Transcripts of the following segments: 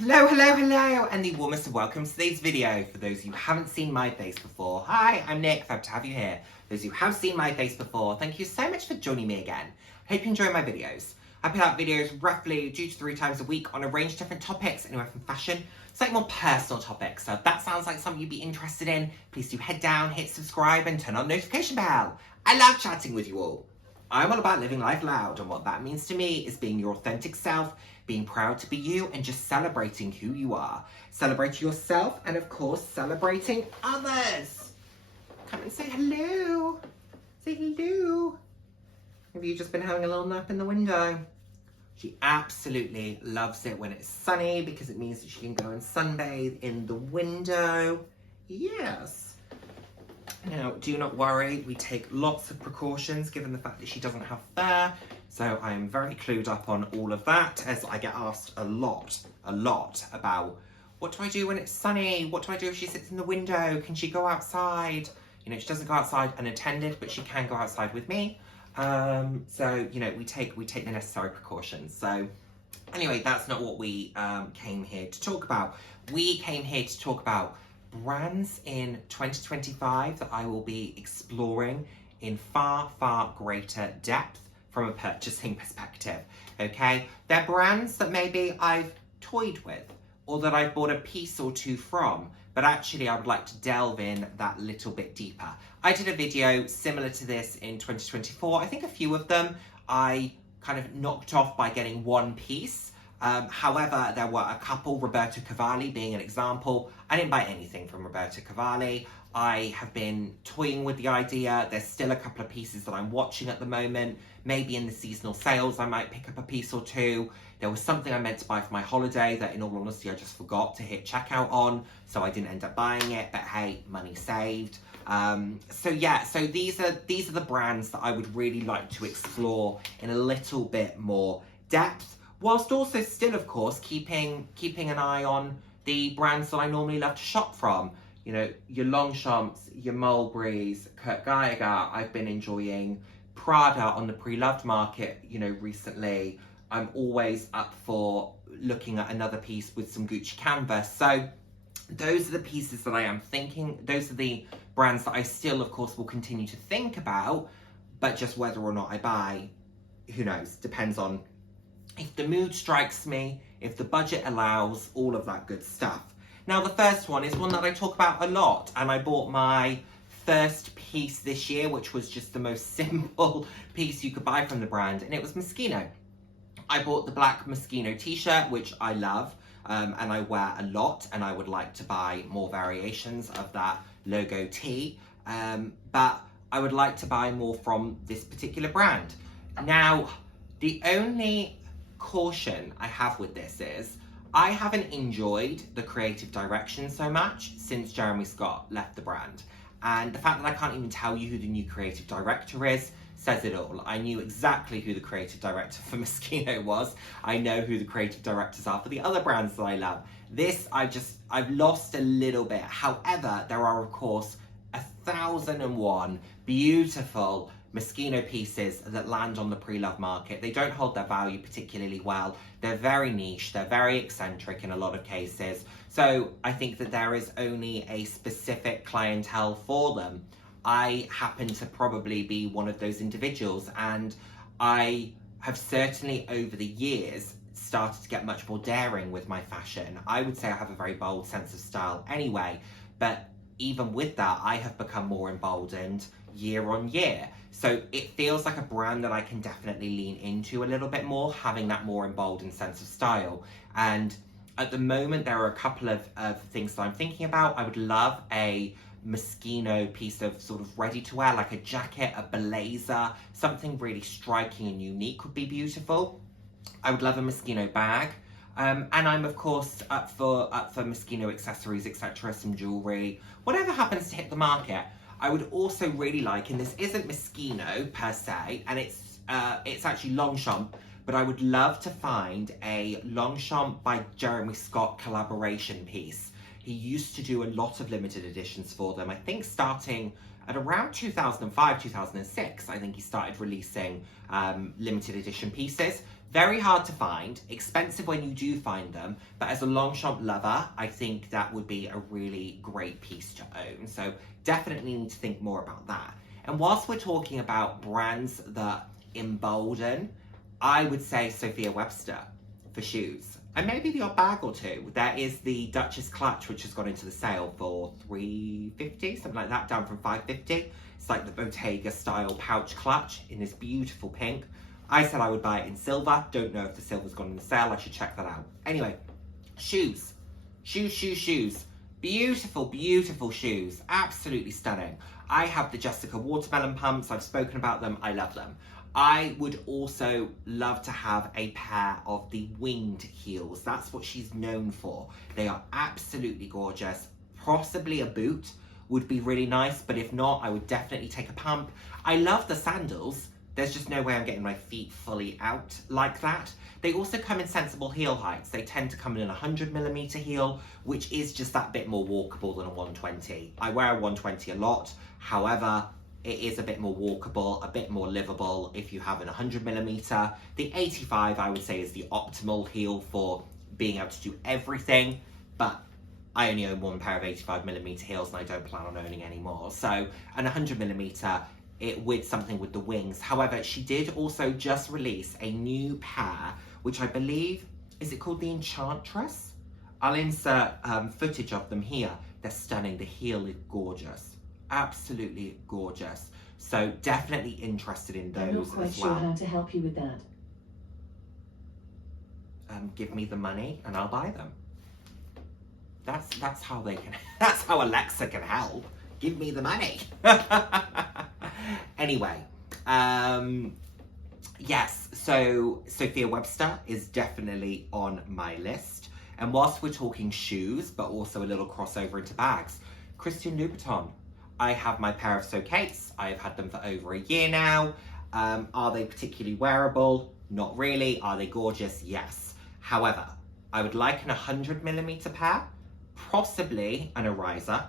Hello, hello, hello, and the warmest of welcomes to today's video. For those who haven't seen my face before, hi, I'm Nick, glad to have you here. Those who have seen my face before, thank you so much for joining me again. Hope you enjoy my videos. I put out videos roughly 2 to 3 times a week on a range of different topics, anywhere from fashion, slightly more personal topics. So if that sounds like something you'd be interested in, please do head down, hit subscribe, and turn on the notification bell. I love chatting with you all. I'm all about living life loud, and what that means to me is being your authentic self, being proud to be you, and just celebrating who you are. Celebrating yourself, and of course, celebrating others. Come and say hello. Say hello. Have you just been having a little nap in the window? She absolutely loves it when it's sunny because it means that she can go and sunbathe in the window. Yes. Now, do not worry, we take lots of precautions given the fact that she doesn't have fur, so I'm very clued up on all of that, as I get asked a lot about what do I do when it's sunny, what do I do if she sits in the window, can she go outside? You know, she doesn't go outside unattended, but she can go outside with me, so, you know, we take the necessary precautions. So anyway, that's not what we came here to talk about. We came here to talk about brands in 2025 that I will be exploring in far, far greater depth from a purchasing perspective, okay? They're brands that maybe I've toyed with or that I've bought a piece or two from, but actually I would like to delve in that little bit deeper. I did a video similar to this in 2024. I think a few of them I kind of knocked off by getting one piece. However, there were a couple, Roberto Cavalli being an example. I didn't buy anything from Roberto Cavalli. I have been toying with the idea. There's still a couple of pieces that I'm watching at the moment. Maybe in the seasonal sales, I might pick up a piece or two. There was something I meant to buy for my holiday that, in all honesty, I just forgot to hit checkout on, so I didn't end up buying it, but hey, money saved. So these are the brands that I would really like to explore in a little bit more depth, whilst also still, of course, keeping an eye on the brands that I normally love to shop from. You know, your Longchamps, your Mulberries, Kurt Geiger. I've been enjoying Prada on the pre-loved market, you know, recently. I'm always up for looking at another piece with some Gucci canvas. So those are the pieces that I am thinking. Those are the brands that I still, of course, will continue to think about, but just whether or not I buy, who knows, depends on if the mood strikes me, if the budget allows, all of that good stuff. Now, the first one is one that I talk about a lot, and I bought my first piece this year, which was just the most simple piece you could buy from the brand, and it was Moschino. I bought the black Moschino t-shirt, which I love, and I wear a lot, and I would like to buy more variations of that logo tee, but I would like to buy more from this particular brand. Now, the only caution I have with this is I haven't enjoyed the creative direction so much since Jeremy Scott left the brand, and the fact that I can't even tell you who the new creative director is says it all. I knew exactly who the creative director for Moschino was. I know who the creative directors are for the other brands that I love. This, I've lost a little bit. However, there are, of course, 1,001 beautiful Moschino pieces that land on the pre-love market. They don't hold their value particularly well. They're very niche, they're very eccentric in a lot of cases. So I think that there is only a specific clientele for them. I happen to probably be one of those individuals, and I have certainly over the years started to get much more daring with my fashion. I would say I have a very bold sense of style anyway, but even with that, I have become more emboldened year on year. So it feels like a brand that I can definitely lean into a little bit more, having that more emboldened sense of style. And at the moment, there are a couple of things that I'm thinking about. I would love a Moschino piece of sort of ready to wear, like a jacket, a blazer, something really striking and unique would be beautiful. I would love a Moschino bag. And I'm, of course, up for Moschino accessories, etc., some jewelry, whatever happens to hit the market. I would also really like, and this isn't Moschino per se, and it's actually Longchamp, but I would love to find a Longchamp by Jeremy Scott collaboration piece. He used to do a lot of limited editions for them. I think starting at around 2005, 2006, I think he started releasing limited edition pieces. Very hard to find, expensive when you do find them, but as a Longchamp lover, I think that would be a really great piece to own. So definitely need to think more about that. And whilst we're talking about brands that embolden, I would say Sophia Webster for shoes. And maybe the odd bag or two. There is the Duchess clutch, which has gone into the sale for $350, something like that, down from $550. It's like the Bottega style pouch clutch in this beautiful pink. I said I would buy it in silver. Don't know if the silver's gone in the sale. I should check that out. Anyway, shoes. Shoes. Beautiful, beautiful shoes. Absolutely stunning. I have the Jessica watermelon pumps. I've spoken about them. I love them. I would also love to have a pair of the winged heels. That's what she's known for. They are absolutely gorgeous. Possibly a boot would be really nice, but if not, I would definitely take a pump. I love the sandals. There's just no way I'm getting my feet fully out like that. They also come in sensible heel heights. They tend to come in a 100mm heel, which is just that bit more walkable than a 120. I wear a 120 a lot. However, it is a bit more walkable, a bit more livable if you have an 100mm. The 85, I would say, is the optimal heel for being able to do everything, but I only own one pair of 85mm heels and I don't plan on owning any more. So an 100mm, it with something with the wings. However, she did also just release a new pair, which I believe, is it called the Enchantress? I'll insert footage of them here. They're stunning. The heel is gorgeous. Absolutely gorgeous. So definitely interested in those as well. I'm not quite sure how to help you with that. Give me the money and I'll buy them. That's how they can. That's how Alexa can help. Give me the money. Anyway, yes. So Sophia Webster is definitely on my list. And whilst we're talking shoes, but also a little crossover into bags, Christian Louboutin. I have my pair of Socates. I've had them for over a year now. Are they particularly wearable? Not really. Are they gorgeous? Yes. However, I would like an 100mm pair, possibly an Ariza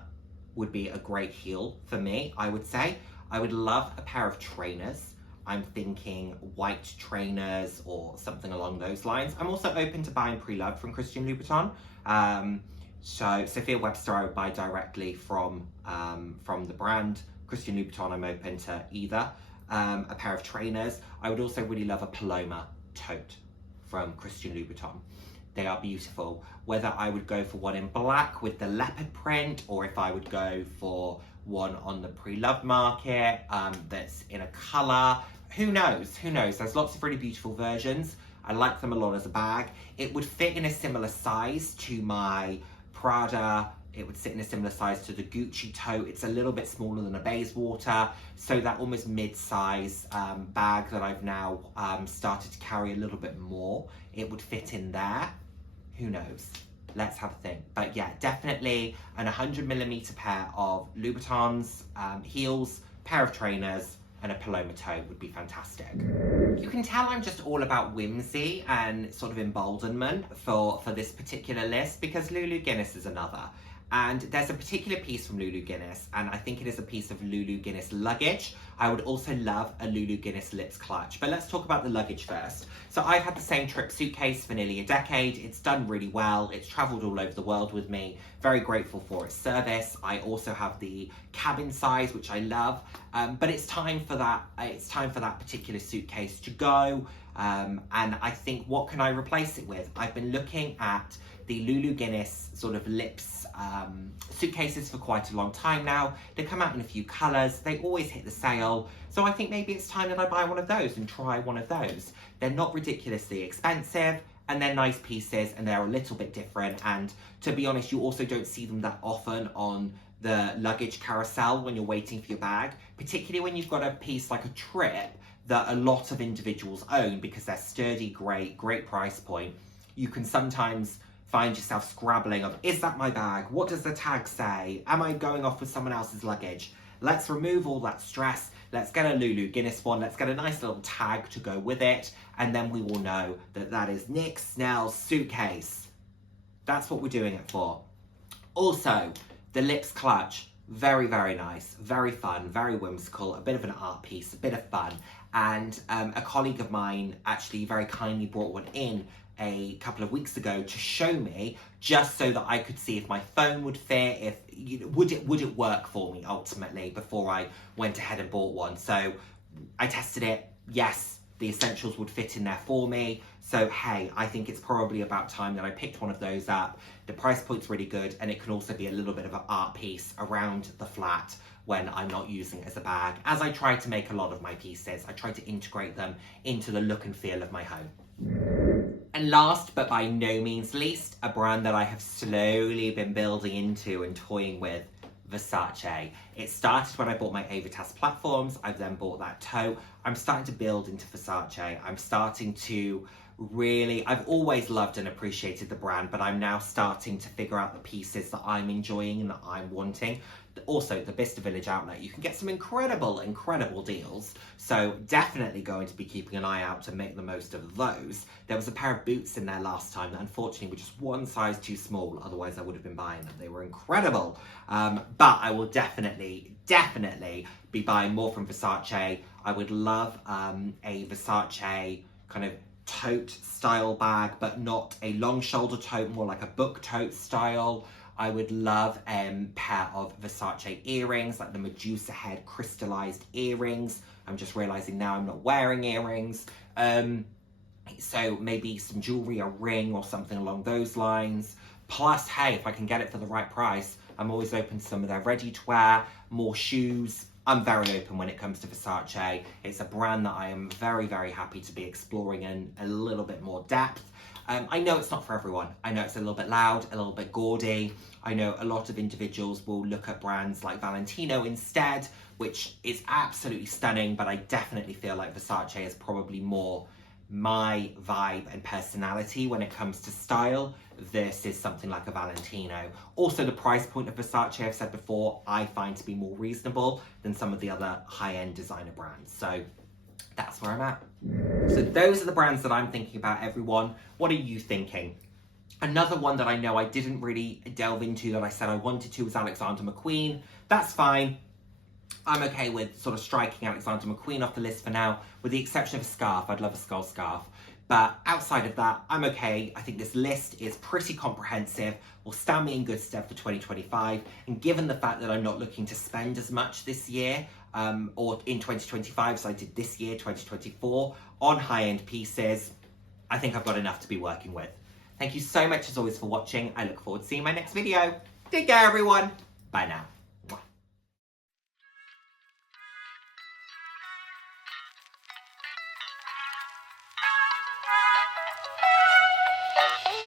would be a great heel for me, I would say. I would love a pair of trainers. I'm thinking white trainers or something along those lines. I'm also open to buying pre-loved from Christian Louboutin. So Sophia Webster I would buy directly from the brand. Christian Louboutin I'm open to either. A pair of trainers. I would also really love a Paloma tote from Christian Louboutin. They are beautiful. Whether I would go for one in black with the leopard print or if I would go for one on the pre-loved market that's in a colour, who knows? There's lots of really beautiful versions. I like them a lot as a bag. It would fit in a similar size to my Prada. It would sit in a similar size to the Gucci tote. It's a little bit smaller than a Bayswater, so that almost mid-size bag that I've now started to carry a little bit more, it would fit in there. Who knows? Let's have a think. But yeah, definitely an 100mm pair of Louboutins, heels, pair of trainers, and a Paloma toe would be fantastic. You can tell I'm just all about whimsy and sort of emboldenment for this particular list because Lulu Guinness is another. And there's a particular piece from Lulu Guinness, and I think it is a piece of Lulu Guinness luggage. I would also love a Lulu Guinness lips clutch, but let's talk about the luggage first. So I've had the same trip suitcase for nearly a decade. It's done really well. It's traveled all over the world with me. Very grateful for its service. I also have the cabin size, which I love, but it's time for that. It's time for that particular suitcase to go. And I think, what can I replace it with? I've been looking at the Lulu Guinness sort of lips suitcases for quite a long time now. They come out in a few colours. They always hit the sale. So I think maybe it's time that I buy one of those and try one of those. They're not ridiculously expensive and they're nice pieces and they're a little bit different. And to be honest, you also don't see them that often on the luggage carousel when you're waiting for your bag, particularly when you've got a piece like a Trip that a lot of individuals own because they're sturdy, great price point. You can sometimes find yourself scrabbling of, is that my bag? What does the tag say? Am I going off with someone else's luggage? Let's remove all that stress. Let's get a Lulu Guinness one. Let's get a nice little tag to go with it. And then we will know that that is Nick Snell's suitcase. That's what we're doing it for. Also, the lips clutch. Very, very nice, very fun, very whimsical, a bit of an art piece, a bit of fun. And a colleague of mine actually very kindly brought one in a couple of weeks ago to show me, just so that I could see if my phone would fit, if would it work for me ultimately before I went ahead and bought one. So I tested it. Yes, the essentials would fit in there for me. So hey, I think it's probably about time that I picked one of those up. The price point's really good, and it can also be a little bit of an art piece around the flat when I'm not using it as a bag. As I try to make a lot of my pieces, I try to integrate them into the look and feel of my home. And last but by no means least, a brand that I have slowly been building into and toying with, Versace. It started when I bought my Avitas platforms. I've then bought that tote. I'm starting to build into Versace. I'm starting to really, I've always loved and appreciated the brand, but I'm now starting to figure out the pieces that I'm enjoying and that I'm wanting. Also, the Bicester Village outlet, you can get some incredible deals. So definitely going to be keeping an eye out to make the most of those. There was a pair of boots in there last time that unfortunately were just one size too small. Otherwise I would have been buying them. They were incredible. But I will definitely be buying more from Versace. I would love a Versace kind of tote style bag, but not a long shoulder tote, more like a book tote style. I would love a pair of Versace earrings, like the Medusa head crystallized earrings. I'm just realizing now I'm not wearing earrings. So maybe some jewelry, a ring or something along those lines. Plus, hey, if I can get it for the right price, I'm always open to some of their ready to wear, more shoes. I'm very open when it comes to Versace. It's a brand that I am very happy to be exploring in a little bit more depth. I know it's not for everyone. I know it's a little bit loud, a little bit gaudy. I know a lot of individuals will look at brands like Valentino instead, which is absolutely stunning, but I definitely feel like Versace is probably more my vibe and personality when it comes to style versus something like a Valentino. Also, the price point of Versace, I've said before, I find to be more reasonable than some of the other high-end designer brands. So that's where I'm at. So those are the brands that I'm thinking about, everyone. What are you thinking? Another one that I know I didn't really delve into that I said I wanted to was Alexander McQueen. That's fine. I'm okay with sort of striking Alexander McQueen off the list for now, with the exception of a scarf. I'd love a skull scarf. But outside of that, I'm okay. I think this list is pretty comprehensive, will stand me in good stead for 2025. And given the fact that I'm not looking to spend as much this year, or in 2025 as I did this year, 2024, on high-end pieces, I think I've got enough to be working with. Thank you so much as always for watching. I look forward to seeing my next video. Take care, everyone. Bye now.